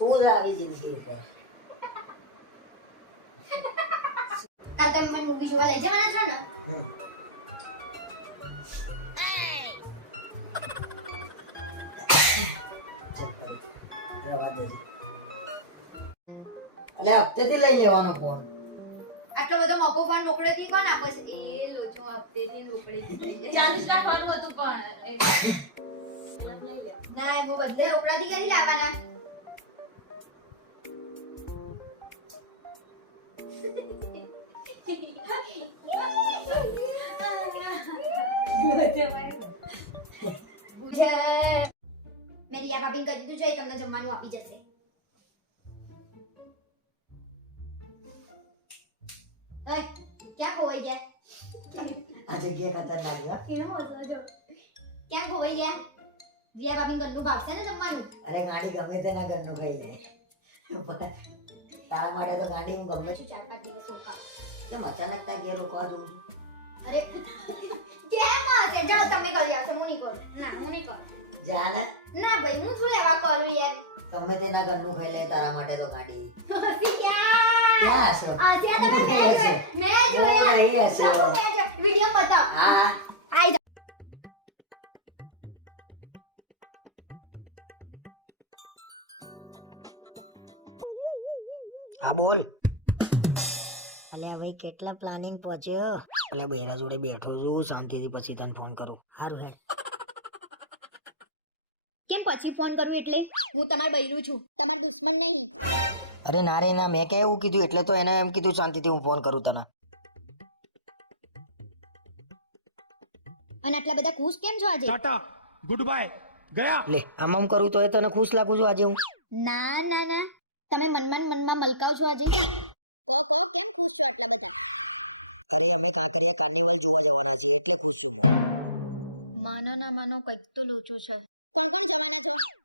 ફૂલ આવી જિંદગી ઉપર. કાલ તમે મને મૂવી જોવા લઈ જવાના છો ને? રવા દેજે. અલે હપ્તેથી લઈ લેવાનો ફોન. આટલો બધો મોકો ફોન રોકડેથી કોણ આપે છે? એ લોચો હપ્તેથી રોકડેથી લઈ જાય. 40 રાખવાનું હતું પણ ના એ બદલે રોકડાથી ક્યાંથી લાવવાના? મેં રિયા ભાભીને કહી દીધું છે એ તમને જમવાનું આપી જશે. ઓય ક્યાં ખોવાઈ ગયા? આ જગ્યા ખતરનાક છે. એનો હસવા જો. ક્યાં ખોવાઈ ગયા? રિયા ભાભીને ઘરનું ભાવશે ને જમવાનું? અરે ગાડી ગમે તેના ઘરનું ખાઈ લે. તારા માટે તો ગાડી હું ગમે શું 4-5 દિવસ રોકા? કેમ અચાનક તા ઘેર રોકવા દઉં છું? અરે કેમ હશે? જાઓ તમે કરી આવશો. હું નહીં કરું. ના હું નહીં કરું. જાને ના ભાઈ હું શું લેવા કરું યાર? ગમે તેના ઘરનું ખાઈ લે તારા માટે તો ગાડી. હસી ક્યાં? ક્યાં હશો? ત્યાં તમે મેં જોયા. હું નહીં હશો. વિડિયો બતાવ. હા આઈ જાઓ. હા બોલ. અલ્યા ભાઈ કેટલા પ્લાનિંગ પહોંચ્યો. અલ્યા બૈરા જોડે બેઠો છું શાંતિથી પછી તને ફોન કરું. હારું હેડ. કેમ પછી ફોન કરું એટલે? હું તમાર બૈરું છું. તમાર દુશ્મન નહીં. અરે ના રે ના મેં ક્યાં એવું કીધું એટલે તો એને એમ કીધું શાંતિથી હું ફોન કરું તને. અને આટલા બધા ખુશ કેમ છો આજે? टाटा गुड बाय गया લે આમ કરું તો એ તને ખુશ લાગુ છું આજે હું. ના ના ના તમે મનમાં મલકાવ છો આજે. માનો ના માનો કંઈક તો લોચો છે.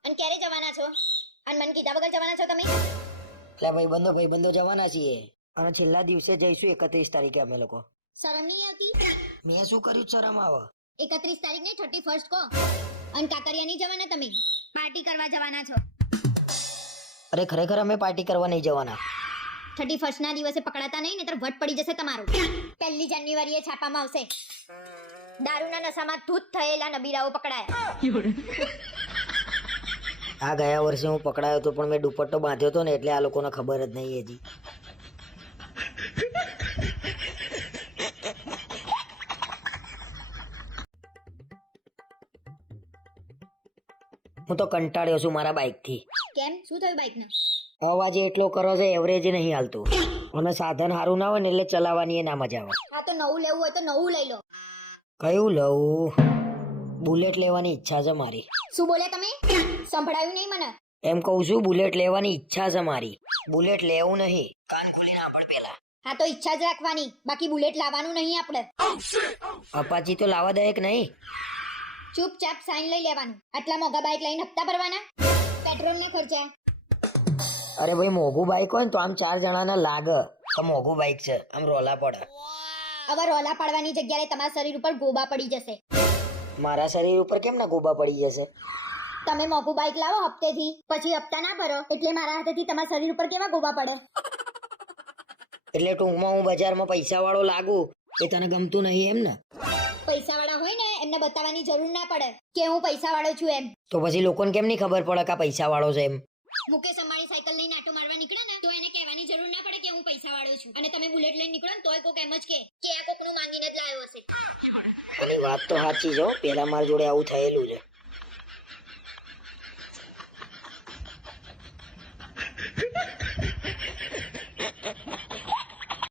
અને ક્યારે જવાના છો? અને મને કીધા વગર જવાના છો તમે? એટલે ભાઈબંધો જવાના છીએ અને છેલ્લા દિવસે જઈશું 31 તારીખે અમે લોકો. શરમ નહીં આવતી? મેં શું કર્યું શરમ આવે? 31 તારીખ ને 31st કો. અને કાકરિયા નહીં જવાના તમે? પાર્ટી કરવા જવાના છો? અરે ખરેખર અમે પાર્ટી કરવા નહીં જવાના. 31st ના દિવસે પકડાતા નહીં નહીતર વટ પડી જશે તમારું. 1 જાન્યુઆરીએ છાપામાં આવશે. દારૂના નશામાં ધૂત થયેલા નબીરાઓ પકડાયા. આ ગયા વર્ષે હું પકડાયો હતો પણ મેં દુપટ્ટો બાંધ્યો હતો ને એટલે આ લોકોને ખબર જ નહીં હજી. હું તો કંટાળ્યો છું મારા બાઇક થી. કેમ શું થયું બાઈકને? અવાજ એટલો કરો છે એવરેજ નહીં હાલતું અને સાધન સારું ના હોય ને એટલે ચલાવવાની એ ના મજા આવે. હા તો નવું લેવું હોય તો નવું લઈ લો. કયું લઉં? બુલેટ લેવાની ઈચ્છા છે મારી. શું બોલ્યા તમે? સંભળાયું નહીં મને. એમ કહું છું બુલેટ લેવાની ઈચ્છા છે મારી. બુલેટ લેવું નહીં. હા તો ઈચ્છા જ રાખવાની, બાકી બુલેટ લાવવાનું નહીં આપણે. અપાચી તો લાવવા દે કે નહીં? ચૂપચાપ સાઈન લઈ લેવાનું. આટલા મોંઘા બાઈક લઈને હપ્તા ભરવાના? પેટ્રોલ ની ખર્ચા. અરે ભાઈ મોંઘું બાઈક હોય ને તો આમ 4 જણાને લાગે તો મોંઘું બાઈક છે આમ રોલા પડે. હવે રોલા પાડવાની જગ્યાએ તમારા શરીર ઉપર ગોબા પડી જશે. મારા શરીર ઉપર કેમ ના ગોબા પડી જશે? તમે મોંઘું બાઈક લાવો હપ્તેથી, પછી હપ્તા ના ભરો એટલે મારા હાથેથી તમારા શરીર ઉપર કેવા ગોબા પડે? એટલે ટૂંકમાં હું બજારમાં પૈસા વાળો લાગુ એ તને ગમતું નહીં એમ ને? પૈસા વાળા હોય ને એમને બતાવવાની જરૂર ના પડે કે હું પૈસા વાળો છું એમ. તો પછી લોકોને કેમ નહીં ખબર પડે કે આ પૈસા વાળો છે એમ? મુકેશ અંબાણી સાયકલ લઈને આટો મારવા નીકળે ને તો એને કહેવાની જરૂર ના પડે કે હું પૈસા વાળો છું. અને તમે બુલેટ લઈને નીકળો ને તોય કોક એમ જ કે આ કોકનું માંગીને જ લાવ્યો હશે. આની વાત તો સાચી છે હો. પેલા મારા જોડે આવું થયેલું છે.